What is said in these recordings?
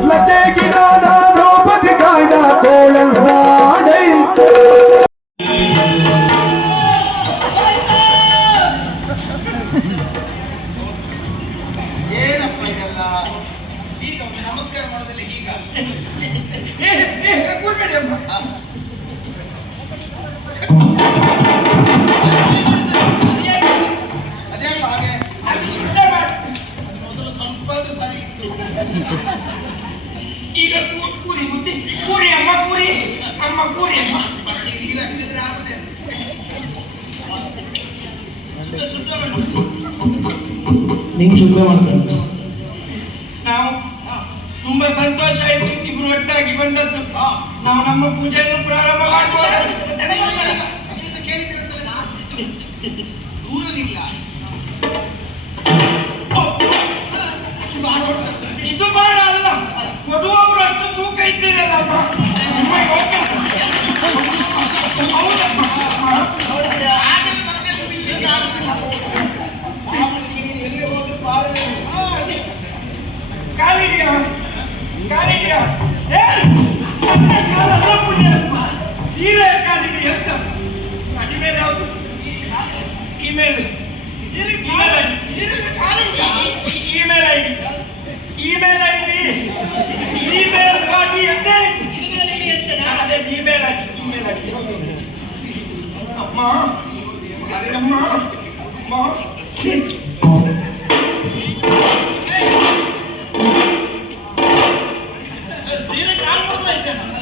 Let's take it on. ಗುತ್ತಿ ಗುತ್ತಿ? ಕೂರಿ ಅಮ್ಮ ಕೂರಿ ಅಮ್ಮ ಕೂರಿ ಅಮ್ಮ. ನಿಂಗೆ ಶುದ್ಧ ಮಾಡ್ತಾರೆ. ನಾವು ತುಂಬಾ ಸಂತೋಷ ಆಯ್ತು ಇಬ್ರು ಒಟ್ಟಾಗಿ ಬಂದದ್ದು. ನಾವು ನಮ್ಮ ಪೂಜೆಯನ್ನು ಪ್ರಾರಂಭ ಮಾಡಬಹುದು ದೂರದಿಲ್ಲ ಇದು ಬಾಳ ಅಲ್ಲ. ಕೊಡುವವರು தூக்க 覚えてます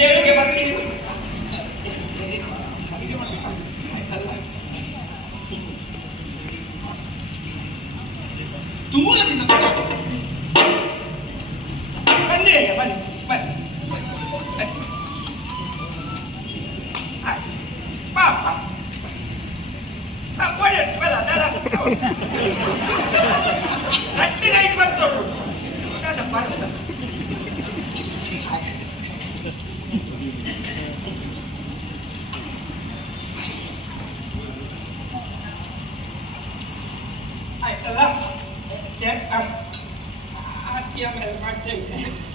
దేవునికి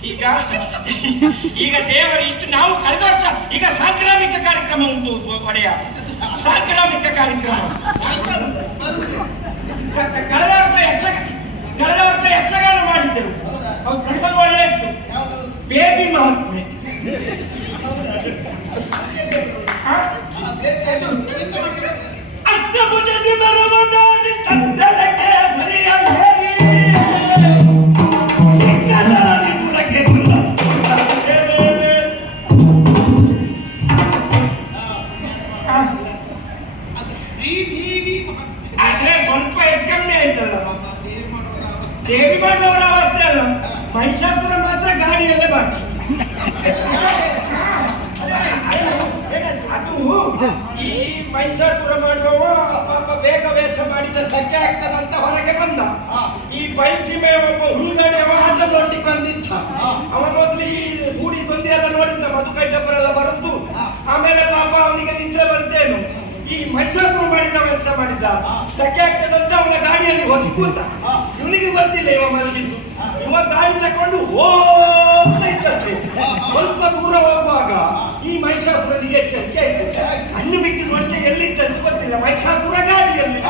ಈಗ ಈಗ ದೇವರು ಇಷ್ಟು ನಾವು ಕಳೆದ ವರ್ಷ ಈಗ ಸಾಂಕ್ರಾಮಿಕ ಕಾರ್ಯಕ್ರಮ ಉಂಟು ಒಡೆಯ. ಸಾಂಕ್ರಾಮಿಕ ಕಾರ್ಯಕ್ರಮ. ಕಳೆದ ವರ್ಷ ಯಕ್ಷ ಕಳೆದ ವರ್ಷ ಯಕ್ಷಗಾನ ಮಾಡಿದ್ದೆವು ಅವು ಪ್ರಸಂಗ ಒಳ್ಳೆ ಇತ್ತು. ಬೇಬಿ ಮಹಾತ್ಮೆ. ಅಷ್ಟು ಬರವದಾರಿ ಹೋಗಿ ಕೂತ ಇವನಿಗೆ ಬರ್ತಿಲ್ಲ ಇವ ಮಲಗಿದ್ದು. ಇವ ಗಾಡಿ ತಕೊಂಡು ಹೋಗ್ತಾ ಇದ್ದಕ್ಕೆ ಸ್ವಲ್ಪ ದೂರ ಹೋಗುವಾಗ ಈ ಮಹಿಷಾಸುರನಿಗೆ ಎಚ್ಚರಿಕೆ ಆಯ್ತು. ಕಣ್ಣು ಬಿಟ್ಟು ನೋಡಿದ್ರೆ ಎಲ್ಲಿದ್ದಂತ ಗೊತ್ತಿಲ್ಲ. ಮಹಿಷಾಸುರ ಗಾಡಿಯಲ್ಲಿ.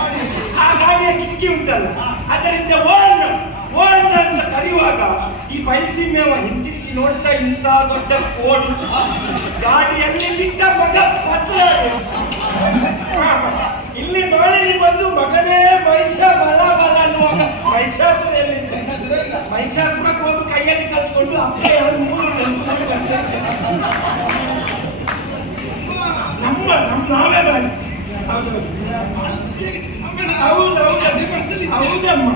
ಆ ಗಾಡಿಯ ಕಿಟಕಿ ಉಂಟಲ್ಲ. ಅದರಿಂದ ಓನ್ ಓಣ್ಣ ಅಂತ ಕರೆಯುವಾಗ ಈ ಬಯಸಿಮೆವ ಹಿಂದಿರುಗಿ ನೋಡ್ತಾ ಇಂಥ ದೊಡ್ಡ ಕೋಡು. ಗಾಡಿಯಲ್ಲಿ ಬಿಟ್ಟ ಮಗ ಪತ್ರ ಇಲ್ಲಿ ಮಗಳಲ್ಲಿ ಬಂದು ಮಗನೇ ಮಹಿಷ ಬಲ ಬಲ ಅನ್ನುವಾಗ ಮಹಿಷಾಪುರ ಮಹಿಷಾಪುರಕ್ಕೆ ಹೋಗಿ ಕೈಯಲ್ಲಿ ಕಲ್ತ್ಕೊಂಡು ಅಪ್ಪ ಯಾರು ಮೂರು. ನಮ್ಮ ನಮ್ಮ ನಾವೇ ಮಾಡಿ ಹೌದು ಹೌದು. ಹೌದು ಹೌದಮ್ಮ.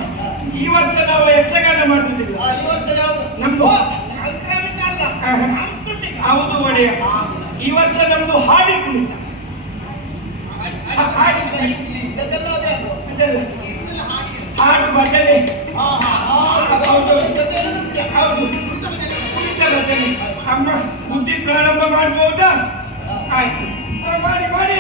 ಈ ವರ್ಷ ನಾವು ಯಕ್ಷಗಾನ ಮಾಡ್ತಿದ್ದೀವಿ ಈ ವರ್ಷ ನಮ್ದು ಸಾಂಕ್ರಾಮಿಕ ಅಲ್ಲ ಸಾಂಸ್ಕೃತಿಕ. ಹೌದು ಒಡೆಯ. ಈ ವರ್ಷ ನಮ್ದು ಹಾಡಿ ಕುಣಿತ ಹಾ- ಹಾಡಿ ಕುಣಿತ. ಇದೆಲ್ಲ ಅದೇ ಅಲ್ವಾ? ಅದೆಲ್ಲ. ಈಗಿನ ಹಾಡಿಗೆ. ಹಾಡು ಭಜನೆ ಹೌದು. ಅಮ್ಮ ಬುದ್ಧಿ ಪ್ರಾರಂಭ ಮಾಡ್ಬೋದಾ ಆಯ್ತು ಮಾಡಿ ಮಾಡಿ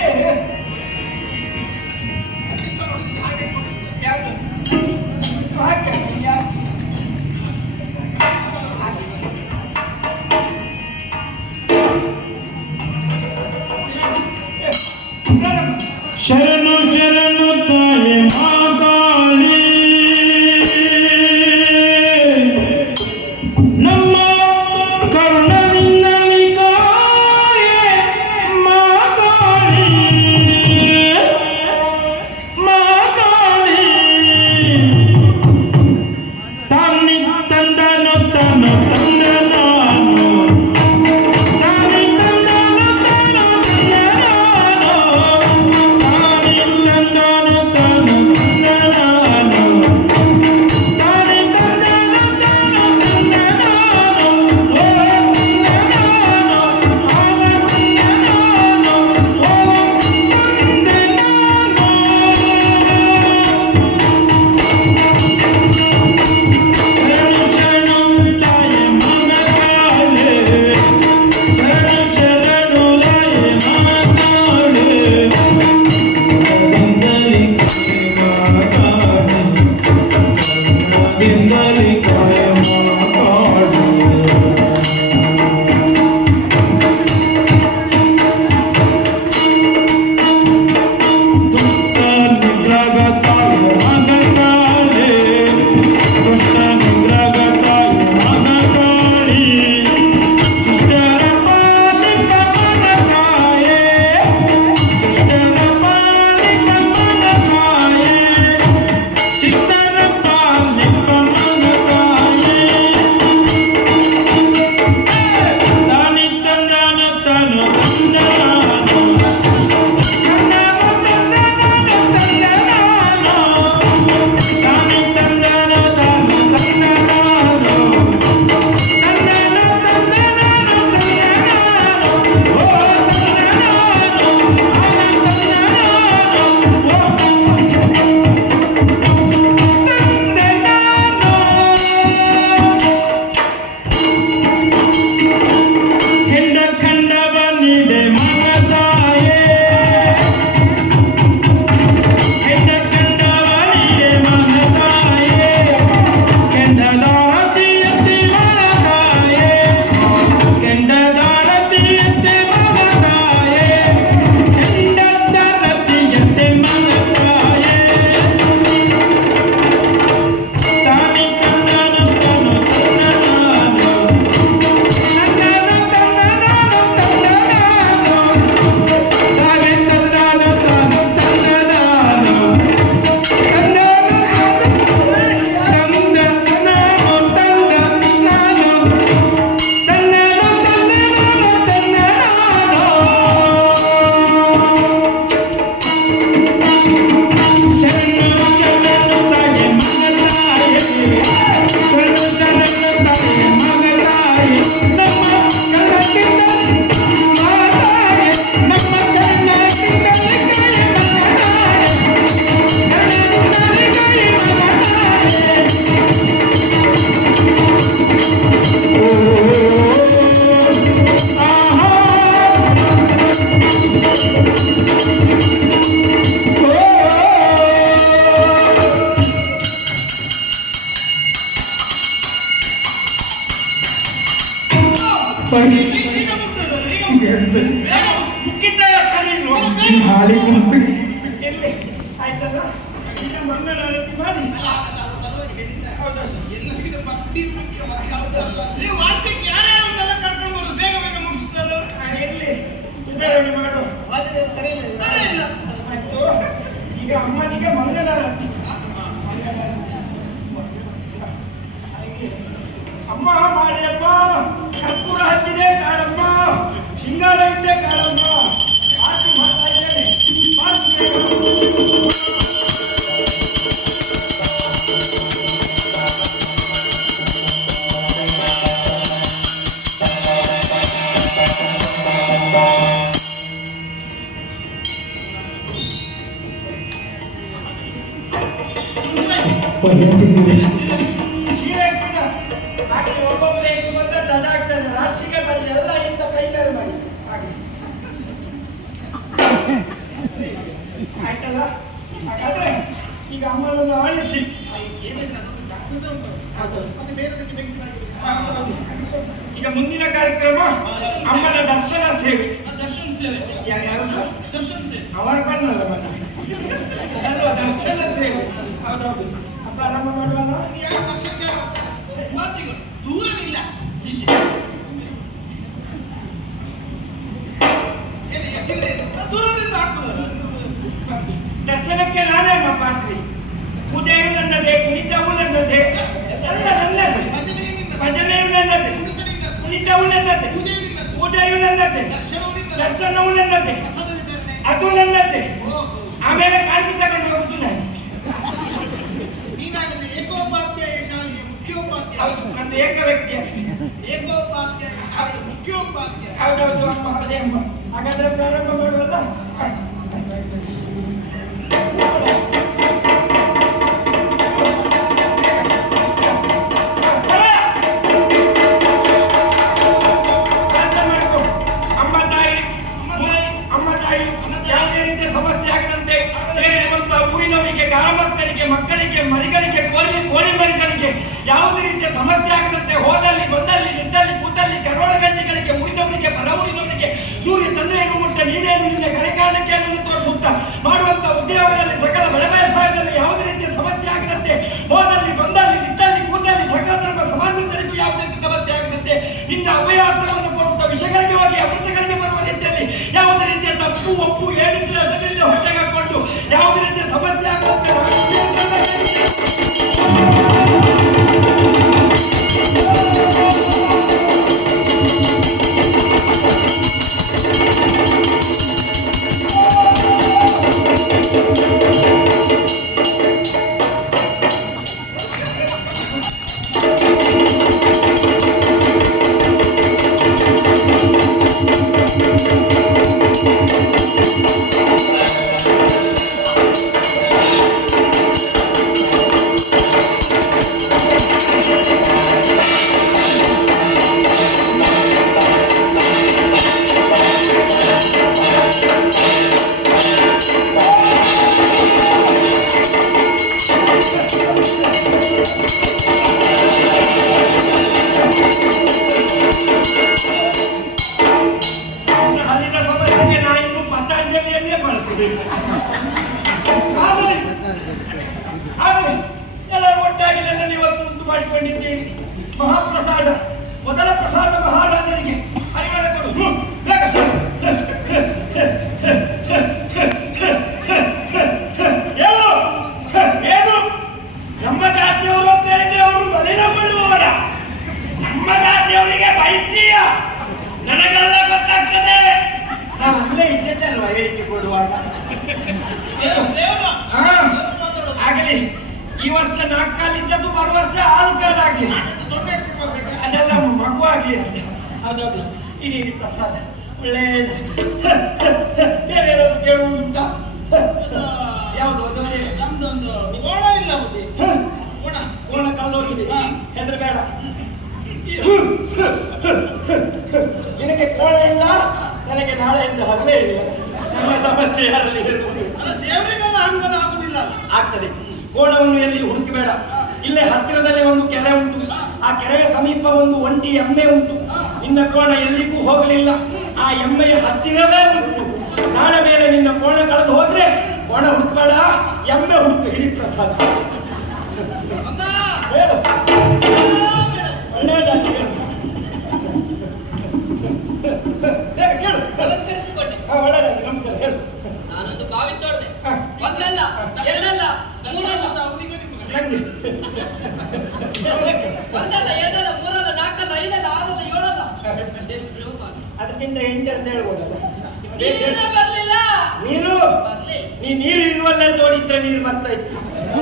ಆಯ್ತಲ್ಲ? ಹಾಗಾದ್ರೆ ಈಗ ಅಮ್ಮನನ್ನು ಆಳಿಸಿ. ಈಗ ಮುಂದಿನ ಕಾರ್ಯಕ್ರಮ ಅಮ್ಮನ ದರ್ಶನ ಸೇವೆ. ದರ್ಶನ ಸೇವೆ. ಯಾರು ದರ್ಶನ ಸೇವೆ. ಅವರು ಬಣ್ಣಲ್ಲ ಬಣ್ಣ ದರ್ಶನ ಸೇವೆ. ಹೌದೌದು. ಹಬ್ಬ ಆರಂಭ ಮಾಡುವ ಜೀವನಕ್ಕೆ ನಾನೇ ಪಾತ್ರಿ ಉದಯವು ನನ್ನದೇ ಕುಣಿತವು ನನ್ನದೇ ಎಲ್ಲ ನನ್ನದೇ ಭಜನೆಯು ನನ್ನದೇ ಕುಣಿತವು ನನ್ನದೇ ಪೂಜೆಯು ನನ್ನದೇ ದರ್ಶನವು ನನ್ನದೇ ಅದು ನನ್ನದೇ. ಆಮೇಲೆ ಕಾಲ್ಗೆ ತಗೊಂಡು ಹೋಗುದು ನಾನು. ಒಂದು ಏಕ ವ್ಯಕ್ತಿ ಹೌದೌದು ಹಾಗಾದ್ರೆ ಪ್ರಾರಂಭ ಮಾಡುವಲ್ಲ ನಾಳೆಯಿಂದ ಹರವೇ ಇಲ್ಲ ನಮ್ಮ ಸಮಸ್ಯೆ ಯಾರಲ್ಲಿ ಸೇವೆಗೆಲ್ಲ ಹಂಗಲ್ಲ ಆಗುದಿಲ್ಲ. ಆಗ್ತದೆ. ಕೋಣವನ್ನು ಎಲ್ಲಿ ಹುಡುಕಬೇಡ ಇಲ್ಲೇ ಹತ್ತಿರದಲ್ಲಿ ಒಂದು ಕೆರೆ ಉಂಟು. ಆ ಕೆರೆಯ ಸಮೀಪ ಒಂದು ಒಂಟಿ ಎಮ್ಮೆ ಉಂಟು. ನಿನ್ನ ಕೋಣ ಎಲ್ಲಿಗೂ ಹೋಗಲಿಲ್ಲ. ಆ ಎಮ್ಮೆಯ ಹತ್ತಿರವೇ ಉಂಟು. ನಾಳೆ ಮೇಲೆ ನಿನ್ನ ಕೋಣ ಕಳೆದು ಹೋದ್ರೆ ಕೋಣ ಹುಡುಕಬೇಡ ಎಮ್ಮೆ ಹುಡುಕು ಹಿಡಿ ಪ್ರಸಾದ ಅಂತ ಹೇಳ್ಬೋದಲ್ಲ ನೀರೇ ಬರ್ಲಿಲ್ಲ. ನೀರು? ಬರ್ಲಿ. ನೀ ನೀರು ಇರುವಲ್ಲೇ ತೋಡಿದ್ರೆ ನೀರು ಬರ್ತಾ ಇತ್ತು.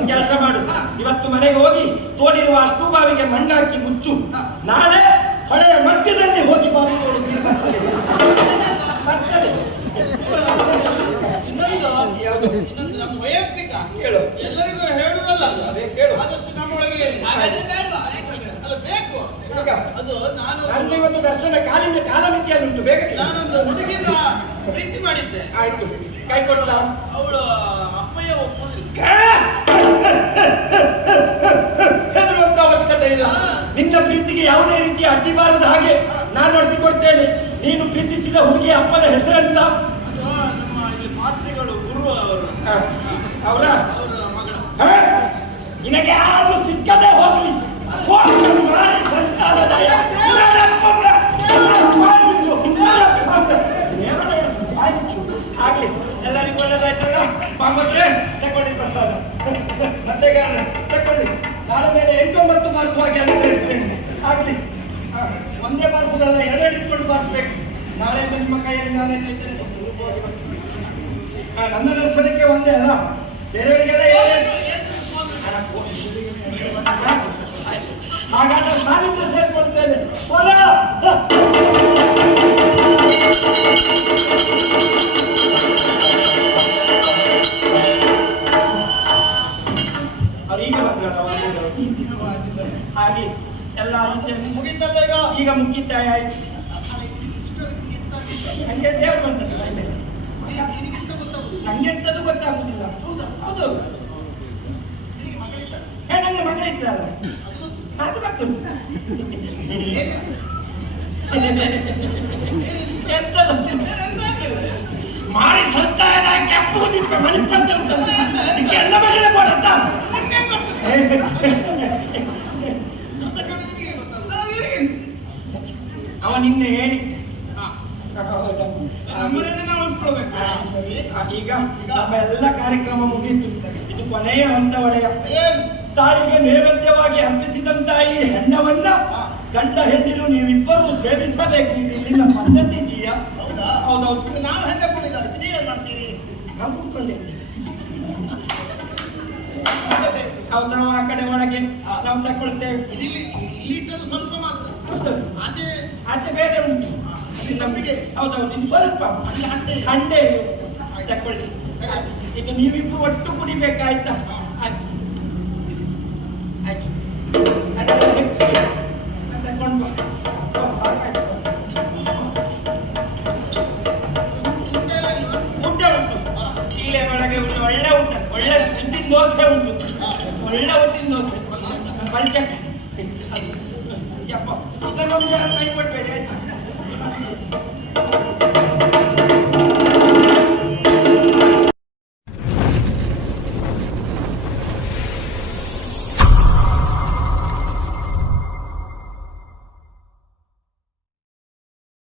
ಕೆಲಸ ಮಾಡು. ಇವತ್ತು ಮನೆಗೆ ಹೋಗಿ ತೋಡಿರುವ ಅಷ್ಟು ಬಾವಿಗೆ ಮಣ್ಣಾಕಿ ಮುಚ್ಚು. ನಾಳೆ ಹೊಳೆಯ ಮಧ್ಯದಲ್ಲಿ ಹೋಗಿ ಬಾವಿ ತೋಡಿ ನೀರು ಬರ್ತದೆ ಬರ್ತದೆ. ಇನ್ನೊಂದು ನಮ್ಮ ವೈಯಕ್ತಿಕ. ಹೇಳು ಎಲ್ಲರಿಗೂ ಹೇಳುವಲ್ಲ ಅದೇ. ಕೇಳು. ಆದಷ್ಟು ನಮ್ಮೊಳಗೆ ಇರಿ. ಹಾಗಾದ್ರೆ ಬೇಡವಾ ಅಲ್ಲ ಬೇಕು ಈಗ ಅದು ನಾನು ನಂದು ಇವತ್ತು ದರ್ಶನ ಕಾಲಿನ ಕಾಲಮಿತಿಯಲ್ಲಿ ಉಂಟು ಬೇಗ. ನಾನೊಂದು ಹುಡುಗಿನ ಪ್ರೀತಿ ಮಾಡಿದ್ದೆ ಆಯ್ತು ಕೈ ಕೊಡಲ್ಲ ಅವಳು ಅಪ್ಪಯ್ಯ ಒಪ್ಪುದಿಲ್ಲ ಹೆದರುವಂತ ಅವಶ್ಯಕತೆ ಇಲ್ಲ ನಿನ್ನ ಪ್ರೀತಿಗೆ ಯಾವುದೇ ರೀತಿಯ ಅಡ್ಡಿ ಬಾರದ ಹಾಗೆ ನಾನು ನಡೆಸಿಕೊಡ್ತೇನೆ ನೀನು ಪ್ರೀತಿಸಿದ ಹುಡುಗಿ ಅಪ್ಪನ ಹೆಸರೆಂತ ನಮ್ಮ ಇಲ್ಲಿ ಮಾತ್ರಿಗಳು ಗುರು ಅವರು ಅವರ ಅವರ ಮಗಳ ನಿನಗೆ ಯಾರು ಸಿಕ್ಕದೆ ಹೋಗ್ಲಿ ಎಲ್ಲರಿಗೂ ಒಳ್ಳೇದಾಯ್ತಲ್ಲ ತಗೊಳ್ಳಿ ಪ್ರಸಾದ ಮತ್ತೆ ತಗೊಳ್ಳಿ ನಾಳೆ ಮೇಲೆ ಎಂಟೊಂಬತ್ತು ಬಾರಿಸುವಾಗೆ ಅಂತ ಹೇಳ್ತೇನೆ ಆಗ್ಲಿ ಒಂದೇ ಬಾರಿಸುವುದಲ್ಲ ಎರಡೆರಡು ಇಟ್ಕೊಂಡು ಬಾರಿಸ್ಬೇಕು ನಾಳೆ ನಿಮ್ಮ ಕೈಯಲ್ಲಿ ನಾನೇ ಚೈತನ್ಯ ನನ್ನ ದರ್ಶನಕ್ಕೆ ಒಂದೇ ಅಲ್ಲ ಬೇರೆಯವರಿಗೆಲ್ಲ ಹಾಗಾದ್ರೆ ಸಾಹಿತ್ಯ ಸೇರ್ಕೊಳ್ತೇನೆ ಈಗ. ಹಾಗೆ. ಎಲ್ಲ ಮುಗಿತಲ್ಲ ಈಗ? ಈಗ ಮುಗಿತಾಯ ಆಯ್ತು. ಹಂಗೆ ದೇವ್ರು ಬಂದದ್ದು ಮೇಲೆ ನಂಗೆ ಎಂತದ್ದು ಗೊತ್ತಾಗುದಿಲ್ಲ. ಹೌದು. ಹೌದು. ನನ್ನ ಮಗಳಿದ್ದಾರಲ್ಲ ಅದು ಗೊತ್ತು ಮಾರಿ ಗೊತ್ತಿಲ್ಲ ಕೆಪ್ಪು ಕೆಪ್ಪುದಿಪ್ಪ ಮಣಿಪಂತ ಎಲ್ಲ ಕೊಡತ್ತ ಅವ ನಿನ್ನೆ ಹೇಳಿ. ಈಗ ನಮ್ಮ ಎಲ್ಲ ಕಾರ್ಯಕ್ರಮ ಮುಗಿಯಿತು. ಇದು ಕೊನೆಯ ಹಂತ ಒಡೆಯ ತಾಯಿಗೆ ನೈವೇದ್ಯವಾಗಿ ಅರ್ಪಿಸಿದಂತ ಈ ಹೆಣ್ಣವನ್ನ ಗಂಡ ಹೆಣ್ಣಿರು ನೀವಿಬ್ಬರು ಸೇವಿಸಬೇಕು. ಇದು ಇಲ್ಲಿನ ಪದ್ಧತಿ ಜೀಯ. ಹೌದಾ? ಹೌದೌದು. ಹೆಂಡ ನೀವೇನ್ ಮಾಡ್ತೀರಿ? ನಾವು ಕೂತ್ಕೊಂಡಿದ್ದೀವಿ ಹೌದು ನಾವು ಆ ಕಡೆ ಒಳಗೆ ನಾವು ತಕೊಳ್ತೇವೆ ಇದಿಲ್ಲಿ ಇಲ್ಲಿ ಇಟ್ಟದ್ದು ಸ್ವಲ್ಪ ಮಾತ್ರ. ಹೌದು. ಆಚೆ ಆಚೆ ಬೇರೆ ಉಂಟು. ಹೌದೌದು ಇದು ಸ್ವಲ್ಪ ಹಂಡೆ. ಹಂಡೆ. ತಕೊಳ್ಳಿ ಈಗ ನೀವಿಬ್ರು ಒಟ್ಟು ಕುಡಿಬೇಕಾಯ್ತಾ? ಆಯ್ತು. પણ બેઠા